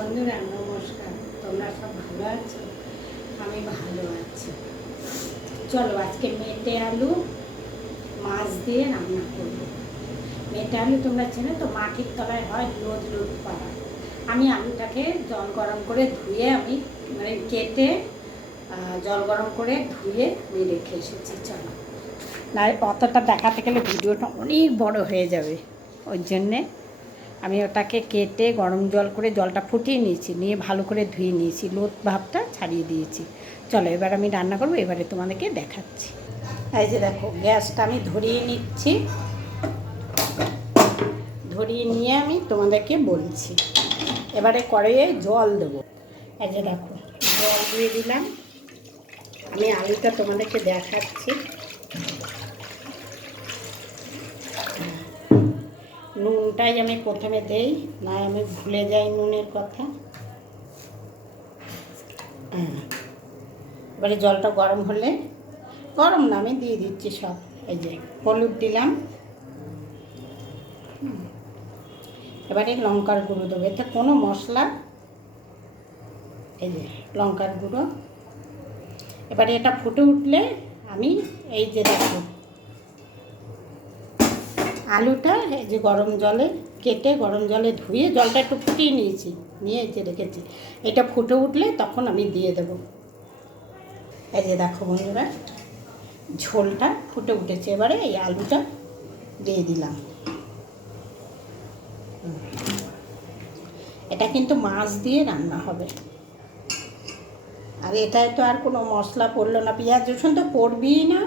বন্ধুরা নমস্কার, তোমরা সব ভালো আছো? আমি ভালো আছি। চলো আজকে মেটে আলু মাছ দিয়ে রান্না করবো। মেটে আলু তোমরা চেনো তো, মাটির তলায় হয়, লোদ লোদ পাড়া। আমি আলুটাকে জল গরম করে ধুয়ে কেটে জল গরম করে ধুয়ে আমি রেখে এসেছি। চলো, না অতটা দেখাতে গেলে ভিডিওটা অনেক বড় হয়ে যাবে, ওই জন্যে আমি ওটাকে কেটে গরম জল করে জলটা ফুটিয়ে নিয়েছি, নিয়ে ভালো করে ধুয়ে নিয়েছি, লোদ ভাবটা ছাড়িয়ে দিয়েছি। চলো এবার আমি রান্না করবো, এবারে তোমাদেরকে দেখাচ্ছি। এই যে দেখো, গ্যাসটা আমি ধরিয়ে নিচ্ছি, ধরিয়ে নিয়ে আমি তোমাদেরকে বলছি। এবারে কড়াইয়ে জল দেবো। এই যে দেখো, জল দিয়ে দিলাম। আমি আলুটা তোমাদেরকে দেখাচ্ছি। নুনটাই আমি প্রথমে দেই, না আমি ভুলে যাই নুনের কথা। এবারে জলটা গরম হলে, গরম না আমি দিয়ে দিচ্ছি সব। এই যে হলুদ দিলাম, এবারে লঙ্কার গুঁড়ো দেবো। এতে কোনো মশলা, এই যে লঙ্কার গুঁড়ো। এবারে এটা ফুটে উঠলে আমি এই যে দেখো আলুটা এই যে গরম জলে কেটে গরম জলে ধুয়ে জলটা একটু ফুটিয়ে নিয়েছি, নিয়ে যে রেখেছি, এটা ফুটে উঠলে তখন আমি দিয়ে দেবো। এই যে দেখো বন্ধুরা, ঝোলটা ফুটে উঠেছে। এবারে এই আলুটা দিয়ে দিলাম। এটা কিন্তু মাছ দিয়ে রান্না হবে, আর এটায় তো আর কোনো মশলা পড়লো না, পেঁয়াজ রসুন তো পড়বেই না,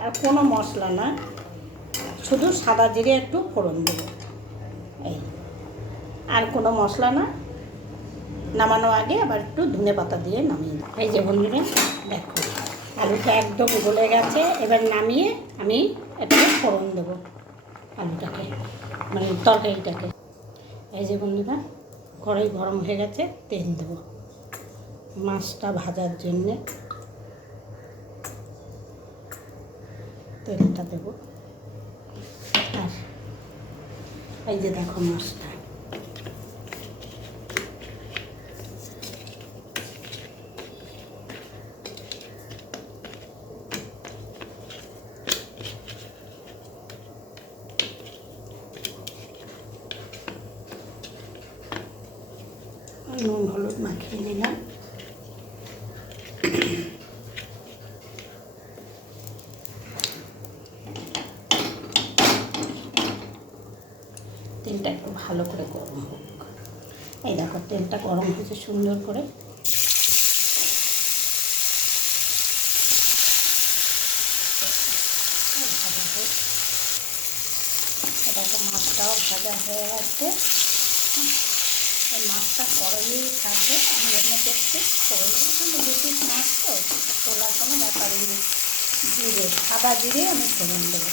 আর কোনো মশলা না, শুধু সাদা জিরে একটু ফোড়ন দেবো, এই আর কোনো মশলা না। নামানোর আগে আবার একটু ধনে পাতা দিয়ে নামিয়ে দেবো। এই যে বন্ধুরা দেখো, আলুটা একদম গলে গেছে। এবার নামিয়ে আমি এটাকে ফোড়ন দেবো, আলুটাকে তরকারিটাকে। এই যে বন্ধুরা, কড়াই গরম হয়ে গেছে, তেল দেবো মাছটা ভাজার জন্যে। তেলটা দেবো, আর এই যে দেখো মাছটা, নুন হলুদ মাখিয়ে নিলাম। তেলটা একটু ভালো করে গরম হোক। এই দেখো তেলটা গরম হয়েছে সুন্দর করে। দেখো মাছটাও ভাজা হয়ে গেছে। এই মাছটা কড়াইয়ে থাকবে, আমি এর মধ্যে একটু ফোড়ন দেবো, কিন্তু 2 পিস মাছ তো তোলার কোনো ব্যাপারই নেই। জিরে, সাদা জিরে আমি ফোড়ন দেবো।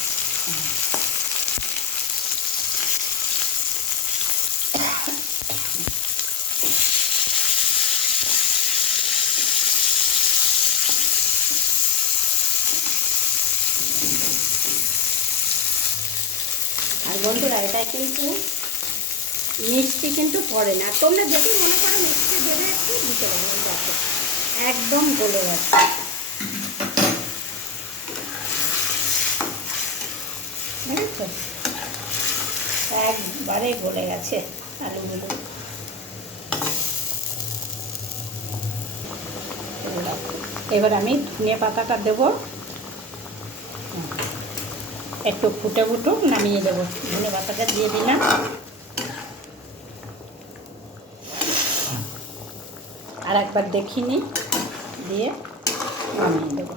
আর বন্ধুরা, এটা কিন্তু মিষ্টি কিন্তু পড়ে না, তোমরা যদি মনে করো মিষ্টি দেবে একটু দিতে পারো। দেখো একদম গলে গেছে, বুঝেছো, একবারে গলে গেছে আলুগুলো। এবার আমি ধনে পাতাটা দেবো, একটু ফুটে ফুটুক, নামিয়ে দেবো। ধনে পাতাটা দিয়ে দিলাম, আর একবার দেখিনি, দিয়ে নামিয়ে দেবো।